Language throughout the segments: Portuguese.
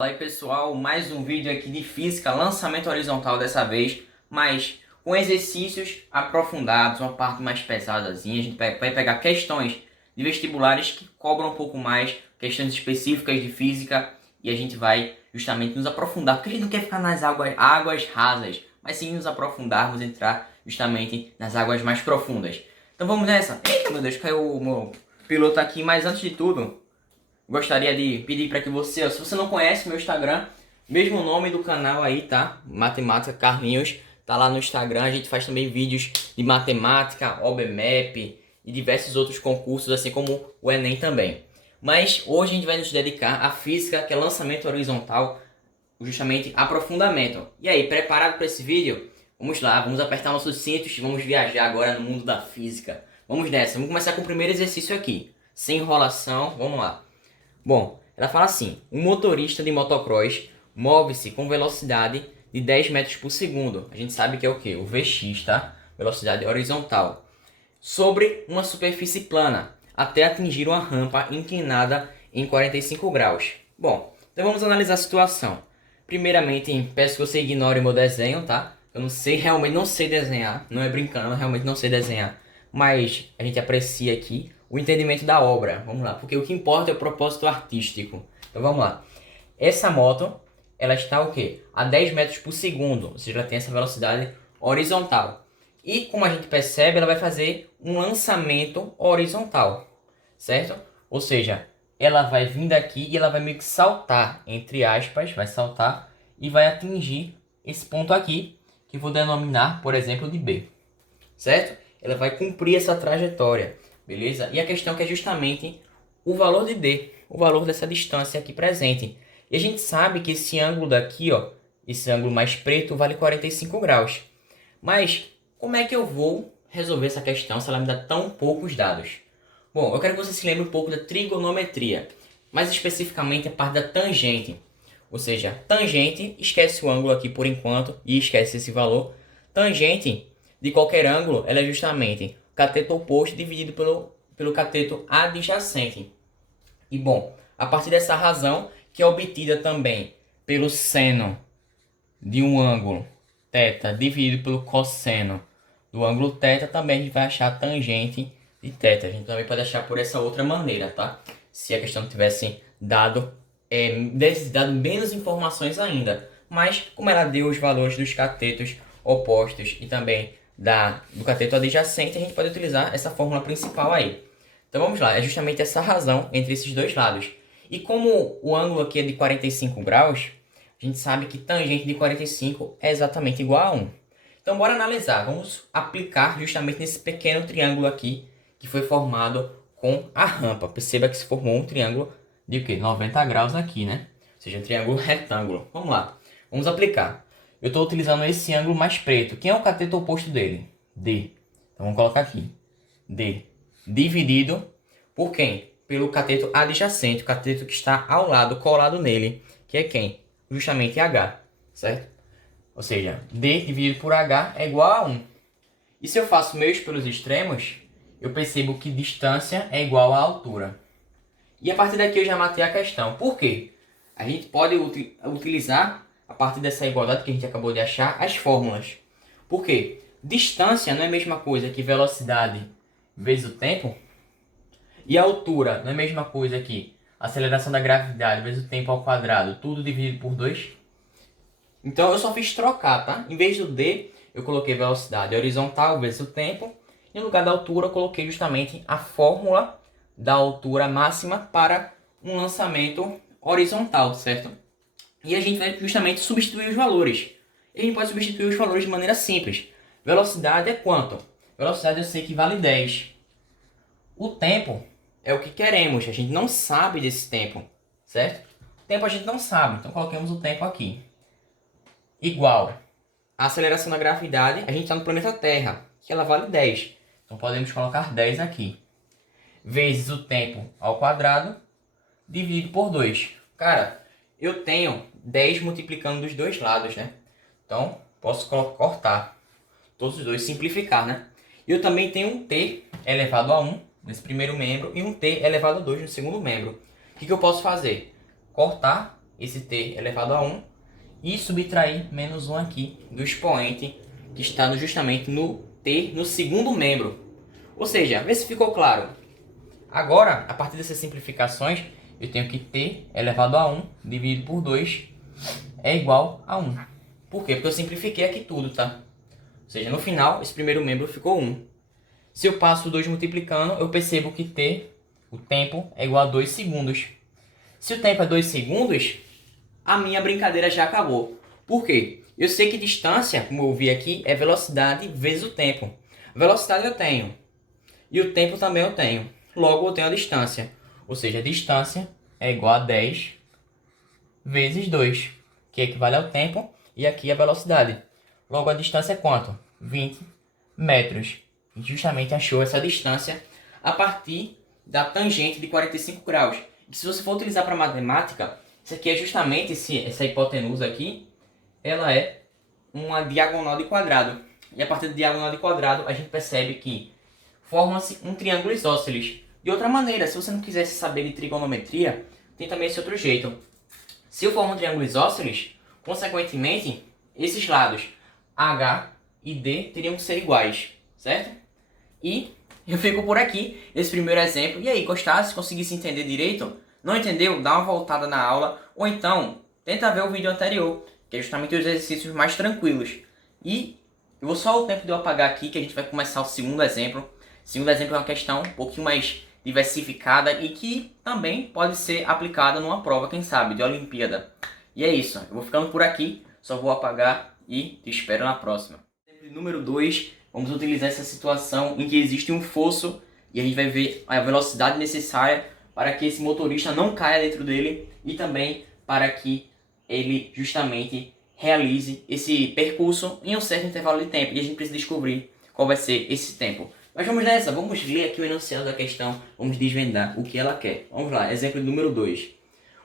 Fala aí pessoal, mais um vídeo aqui de física, lançamento horizontal dessa vez, mas com exercícios aprofundados, uma parte mais pesadazinha. A gente vai pegar questões de vestibulares que cobram um pouco mais, questões específicas de física, e a gente vai justamente nos aprofundar, porque a gente não quer ficar nas águas rasas, mas sim nos aprofundarmos, entrar justamente nas águas mais profundas. Então vamos nessa. Eita meu Deus, caiu o meu piloto aqui, mas antes de tudo gostaria de pedir para que você, ó, se você não conhece meu Instagram, mesmo nome do canal aí, tá? Matemática Carlinhos, tá lá no Instagram. A gente faz também vídeos de matemática, OBMAP e diversos outros concursos, assim como o Enem também. Mas hoje a gente vai nos dedicar à física, que é lançamento horizontal, justamente aprofundamento. E aí, preparado para esse vídeo? Vamos lá, vamos apertar nossos cintos e vamos viajar agora no mundo da física. Vamos nessa, vamos começar com o primeiro exercício aqui. Sem enrolação, vamos lá. Bom, ela fala assim: um motorista de motocross move-se com velocidade de 10 metros por segundo. A gente sabe que é o que? O Vx, tá? Velocidade horizontal. Sobre uma superfície plana, até atingir uma rampa inclinada em 45 graus. Bom, então vamos analisar a situação. Primeiramente, peço que você ignore o meu desenho, tá? Eu não sei, realmente não sei desenhar. Não é brincando, eu realmente não sei desenhar. Mas a gente aprecia aqui o entendimento da obra. Vamos lá, porque o que importa é o propósito artístico. Então vamos lá. Essa moto, ela está o quê? A 10 metros por segundo, ou seja, ela tem essa velocidade horizontal. E como a gente percebe, ela vai fazer um lançamento horizontal, certo? Ou seja, ela vai vir daqui e ela vai meio que saltar, entre aspas, vai saltar e vai atingir esse ponto aqui, que vou denominar, por exemplo, de B, certo? Ela vai cumprir essa trajetória, beleza? E a questão que é justamente o valor de D, o valor dessa distância aqui presente. E a gente sabe que esse ângulo daqui, ó, esse ângulo mais preto, vale 45 graus. Mas como é que eu vou resolver essa questão se ela me dá tão poucos dados? Bom, eu quero que você se lembre um pouco da trigonometria, mais especificamente a parte da tangente. Ou seja, tangente, esquece o ângulo aqui por enquanto e esquece esse valor. Tangente de qualquer ângulo, ela é justamente o cateto oposto dividido pelo cateto adjacente. E bom, a partir dessa razão, que é obtida também pelo seno de um ângulo θ dividido pelo cosseno do ângulo θ, também a gente vai achar a tangente de θ. A gente também pode achar por essa outra maneira, tá? Se a questão tivesse dado, dado menos informações ainda. Mas, como ela deu os valores dos catetos opostos e também do cateto adjacente, a gente pode utilizar essa fórmula principal aí. Então vamos lá, é justamente essa razão entre esses dois lados. E como o ângulo aqui é de 45 graus, a gente sabe que tangente de 45 é exatamente igual a 1. Então bora analisar, vamos aplicar justamente nesse pequeno triângulo aqui que foi formado com a rampa. Perceba que se formou um triângulo de o quê? 90 graus aqui, né? Ou seja, um triângulo retângulo. Vamos lá, vamos aplicar. Eu estou utilizando esse ângulo mais preto. Quem é o cateto oposto dele? D. Então vamos colocar aqui. D. Dividido por quem? Pelo cateto adjacente, o cateto que está ao lado, colado nele, que é quem? Justamente H, certo? Ou seja, D dividido por H é igual a 1. E se eu faço meios pelos extremos, eu percebo que distância é igual à altura. E a partir daqui eu já matei a questão. Por quê? A gente pode utilizar, a partir dessa igualdade que a gente acabou de achar, as fórmulas. Por quê? Distância não é a mesma coisa que velocidade vezes o tempo. E a altura não é a mesma coisa que aceleração da gravidade vezes o tempo ao quadrado, tudo dividido por 2. Então eu só fiz trocar, tá? Em vez do D, eu coloquei velocidade horizontal vezes o tempo. E no lugar da altura, eu coloquei justamente a fórmula da altura máxima para um lançamento horizontal, certo? E a gente vai justamente substituir os valores. E a gente pode substituir os valores de maneira simples. Velocidade é quanto? Velocidade eu sei que vale 10. O tempo é o que queremos. A gente não sabe desse tempo, certo? O tempo a gente não sabe, então coloquemos o tempo aqui. Igual a aceleração da gravidade, a gente está no planeta Terra, que ela vale 10. Então podemos colocar 10 aqui. Vezes o tempo ao quadrado, dividido por 2. Cara, eu tenho 10 multiplicando dos dois lados, né? Então, posso cortar todos os dois, simplificar, né? E eu também tenho um t elevado a 1 nesse primeiro membro e um t elevado a 2 no segundo membro. O que eu posso fazer? Cortar esse t elevado a 1 e subtrair menos 1 aqui do expoente que está justamente no t, no segundo membro. Ou seja, vê se ficou claro. Agora, a partir dessas simplificações, eu tenho que t elevado a 1 dividido por 2 é igual a 1. Por quê? Porque eu simplifiquei aqui tudo, tá? Ou seja, no final, esse primeiro membro ficou 1. Se eu passo 2 multiplicando, eu percebo que t, o tempo, é igual a 2 segundos. Se o tempo é 2 segundos, a minha brincadeira já acabou. Por quê? Eu sei que distância, como eu vi aqui, é velocidade vezes o tempo. Velocidade eu tenho. E o tempo também eu tenho. Logo eu tenho a distância. Ou seja, a distância é igual a 10 vezes 2, que equivale ao tempo, e aqui a velocidade. Logo a distância é quanto? 20 metros. E justamente achou essa distância a partir da tangente de 45 graus. E se você for utilizar para matemática, isso aqui é justamente essa hipotenusa aqui, ela é uma diagonal de quadrado. E a partir da diagonal de quadrado, a gente percebe que forma-se um triângulo isósceles. De outra maneira, se você não quisesse saber de trigonometria, tem também esse outro jeito. Se eu formo um triângulo isósceles, consequentemente, esses lados H e D teriam que ser iguais, certo? E eu fico por aqui, esse primeiro exemplo. E aí, gostasse? Conseguisse entender direito? Não entendeu? Dá uma voltada na aula, ou então, tenta ver o vídeo anterior, que é justamente os exercícios mais tranquilos. E eu vou só o tempo de eu apagar aqui, que a gente vai começar o segundo exemplo. O segundo exemplo é uma questão um pouquinho mais diversificada e que também pode ser aplicada numa prova, quem sabe, de Olimpíada. E é isso, eu vou ficando por aqui, só vou apagar e te espero na próxima. Exemplo número 2, vamos utilizar essa situação em que existe um fosso e a gente vai ver a velocidade necessária para que esse motorista não caia dentro dele e também para que ele justamente realize esse percurso em um certo intervalo de tempo. E a gente precisa descobrir qual vai ser esse tempo. Mas vamos nessa, vamos ler aqui o enunciado da questão, vamos desvendar o que ela quer. Vamos lá, exemplo número 2.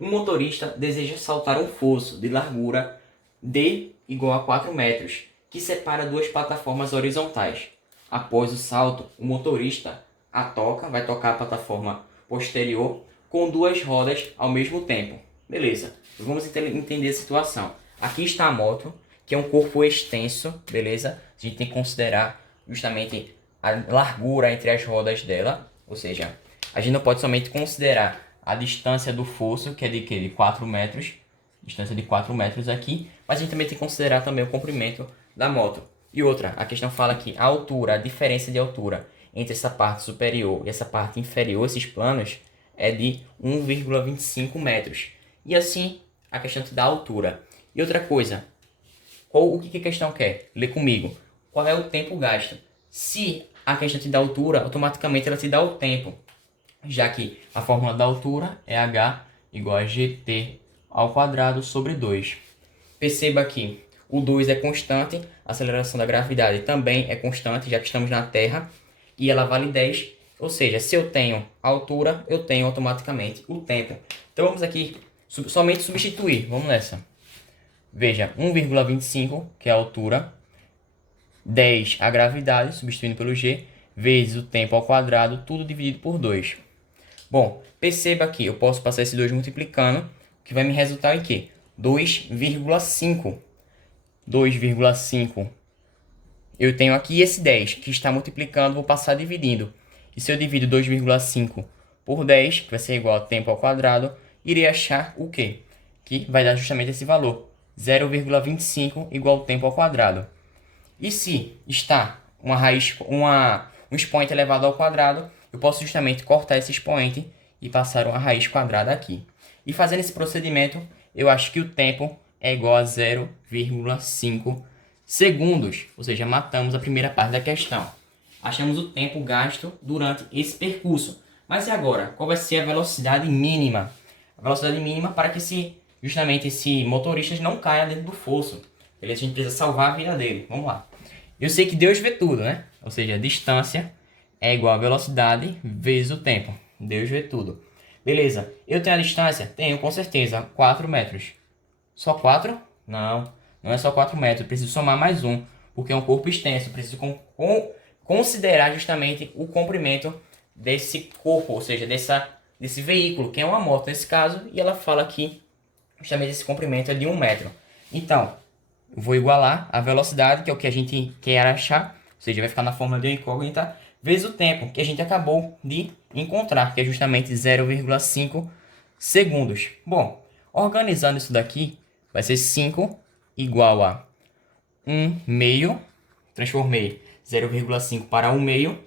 Um motorista deseja saltar um fosso de largura D igual a 4 metros, que separa duas plataformas horizontais. Após o salto, o motorista vai tocar a plataforma posterior com duas rodas ao mesmo tempo. Beleza, vamos entender a situação. Aqui está a moto, que é um corpo extenso, beleza? A gente tem que considerar justamente a largura entre as rodas dela, ou seja, a gente não pode somente considerar a distância do fosso, que é de 4 metros, distância de 4 metros aqui, mas a gente também tem que considerar também o comprimento da moto. E outra, a questão fala que a altura, a diferença de altura entre essa parte superior e essa parte inferior, esses planos, é de 1,25 metros. E assim, a questão te dá a altura. E outra coisa, o que a questão quer? Lê comigo. Qual é o tempo gasto? Se a questão te dá altura, automaticamente ela te dá o tempo, já que a fórmula da altura é h igual a gt ao quadrado sobre 2. Perceba que o 2 é constante, a aceleração da gravidade também é constante, já que estamos na Terra, e ela vale 10, ou seja, se eu tenho a altura, eu tenho automaticamente o tempo. Então vamos aqui somente substituir, vamos nessa. Veja, 1,25, que é a altura, 10 a gravidade, substituindo pelo g, vezes o tempo ao quadrado, tudo dividido por 2. Bom, perceba aqui, eu posso passar esse 2 multiplicando, que vai me resultar em quê? 2,5. 2,5. Eu tenho aqui esse 10, que está multiplicando, vou passar dividindo. E se eu divido 2,5 por 10, que vai ser igual a tempo ao quadrado, irei achar o quê? Que vai dar justamente esse valor, 0,25 igual ao tempo ao quadrado. E se está um expoente elevado ao quadrado, eu posso justamente cortar esse expoente e passar uma raiz quadrada aqui. E fazendo esse procedimento, eu acho que o tempo é igual a 0,5 segundos. Ou seja, matamos a primeira parte da questão. Achamos o tempo gasto durante esse percurso. Mas e agora? Qual vai ser a velocidade mínima? A velocidade mínima para que justamente esse motorista não caia dentro do fosso. Beleza? A gente precisa salvar a vida dele. Vamos lá. Eu sei que Deus vê tudo, né? Ou seja, a distância é igual a velocidade vezes o tempo. Deus vê tudo. Beleza. Eu tenho a distância? Tenho, com certeza. 4 metros. Só 4? Não. Não é só 4 metros. Eu preciso somar mais um. Porque é um corpo extenso. Eu preciso considerar justamente o comprimento desse corpo. Ou seja, desse veículo, que é uma moto nesse caso. E ela fala aqui justamente esse comprimento é de 1 metro. Então, eu vou igualar a velocidade, que é o que a gente quer achar, ou seja, vai ficar na forma de incógnita, vezes o tempo que a gente acabou de encontrar, que é justamente 0,5 segundos. Bom, organizando isso daqui, vai ser 5 igual a 1 meio, transformei 0,5 para 1 meio,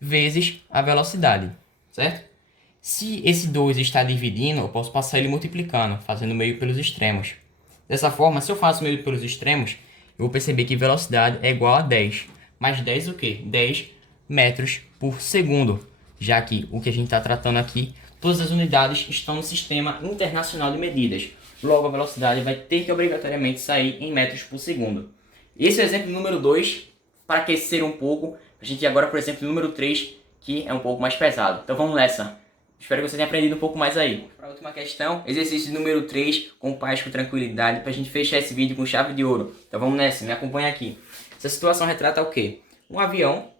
vezes a velocidade, certo? Se esse 2 está dividindo, eu posso passar ele multiplicando, fazendo meio pelos extremos. Dessa forma, se eu faço meio pelos extremos, eu vou perceber que velocidade é igual a 10. Mais 10 o quê? 10 metros por segundo. Já que o que a gente está tratando aqui, todas as unidades estão no Sistema Internacional de Medidas. Logo, a velocidade vai ter que obrigatoriamente sair em metros por segundo. Esse é o exemplo número 2, para aquecer um pouco. A gente ir agora para o exemplo número 3, que é um pouco mais pesado. Então vamos nessa. Espero que você tenha aprendido um pouco mais aí. Para a última questão, exercício número 3, com paz, com tranquilidade, para a gente fechar esse vídeo com chave de ouro. Então vamos nessa, me acompanha aqui. Essa situação retrata o quê? Um avião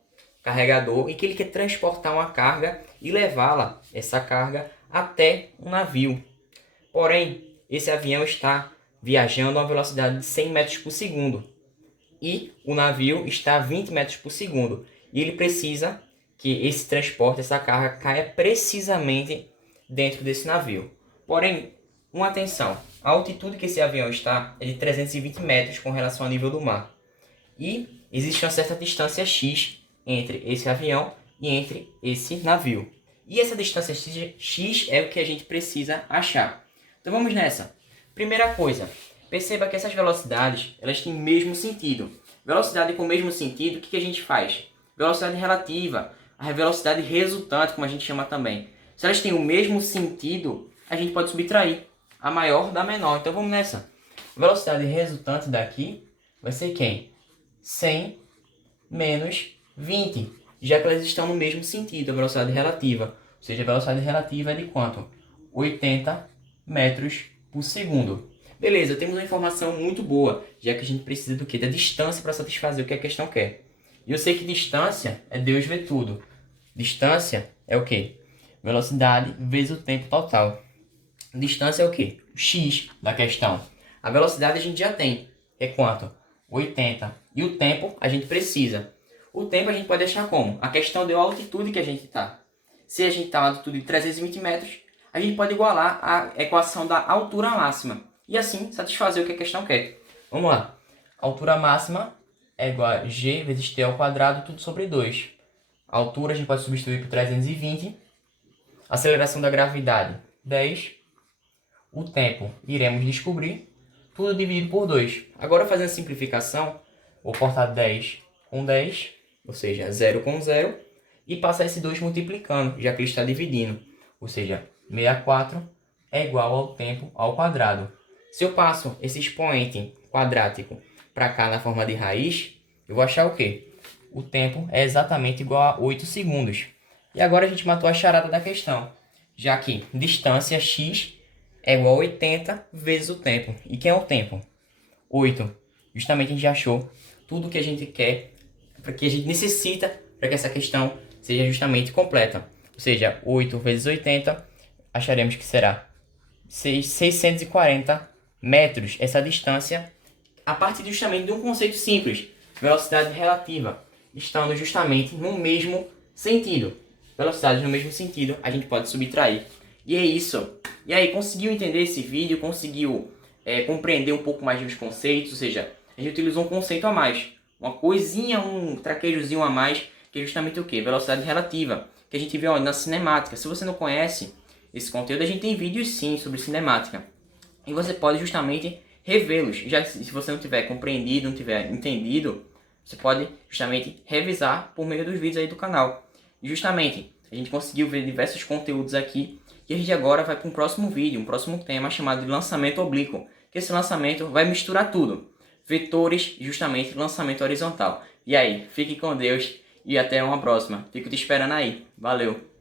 carregador em que ele quer transportar uma carga e levá-la, essa carga, até um navio. Porém, esse avião está viajando a uma velocidade de 100 metros por segundo. E o navio está a 20 metros por segundo. E ele precisa que esse transporte, essa carga, caia precisamente dentro desse navio. Porém, uma atenção, a altitude que esse avião está é de 320 metros com relação ao nível do mar. E existe uma certa distância x entre esse avião e entre esse navio. E essa distância x é o que a gente precisa achar. Então vamos nessa. Primeira coisa, perceba que essas velocidades elas têm o mesmo sentido. Velocidade com o mesmo sentido, o que a gente faz? Velocidade relativa, a velocidade resultante, como a gente chama também. Se elas têm o mesmo sentido, a gente pode subtrair a maior da menor. Então vamos nessa. A velocidade resultante daqui vai ser quem? 100 menos 20, já que elas estão no mesmo sentido, a velocidade relativa. Ou seja, a velocidade relativa é de quanto? 80 metros por segundo. Beleza, temos uma informação muito boa, já que a gente precisa do quê? Da distância para satisfazer o que a questão quer. E eu sei que distância é Deus vê tudo. Distância é o quê? Velocidade vezes o tempo total. Distância é o quê? O x da questão. A velocidade a gente já tem. É quanto? 80. E o tempo a gente precisa. O tempo a gente pode deixar como? A questão deu a altitude que a gente está. Se a gente está a altitude de 320 metros, a gente pode igualar a equação da altura máxima. E assim satisfazer o que a questão quer. Vamos lá. A altura máxima é igual a g vezes t ao quadrado, tudo sobre 2. A altura a gente pode substituir por 320. A aceleração da gravidade, 10. O tempo iremos descobrir. Tudo dividido por 2. Agora, fazendo a simplificação, vou cortar 10 com 10, ou seja, 0 com 0, e passar esse 2 multiplicando, já que ele está dividindo. Ou seja, 64 é igual ao tempo ao quadrado. Se eu passo esse expoente quadrático para cá na forma de raiz, eu vou achar o quê? O tempo é exatamente igual a 8 segundos. E agora a gente matou a charada da questão, já que distância x é igual a 80 vezes o tempo. E quem é o tempo? 8. Justamente a gente já achou tudo o que a gente quer, para que a gente necessita para que essa questão seja justamente completa. Ou seja, 8 vezes 80, acharemos que será 640 metros. Essa distância, a partir justamente de um conceito simples, velocidade relativa, estando justamente no mesmo sentido. Velocidade no mesmo sentido, a gente pode subtrair. E é isso. E aí, conseguiu entender esse vídeo? Conseguiu compreender um pouco mais dos conceitos? Ou seja, a gente utilizou um conceito a mais. Uma coisinha, um traquejozinho a mais, que é justamente o quê? Velocidade relativa, que a gente vê na cinemática. Se você não conhece esse conteúdo, a gente tem vídeos sim sobre cinemática. E você pode justamente revê-los. Já se você não tiver compreendido, não tiver entendido, você pode justamente revisar por meio dos vídeos aí do canal. E justamente, a gente conseguiu ver diversos conteúdos aqui. E a gente agora vai para um próximo vídeo, um próximo tema chamado de lançamento oblíquo. Que esse lançamento vai misturar tudo. Vetores e justamente lançamento horizontal. E aí, fique com Deus e até uma próxima. Fico te esperando aí. Valeu!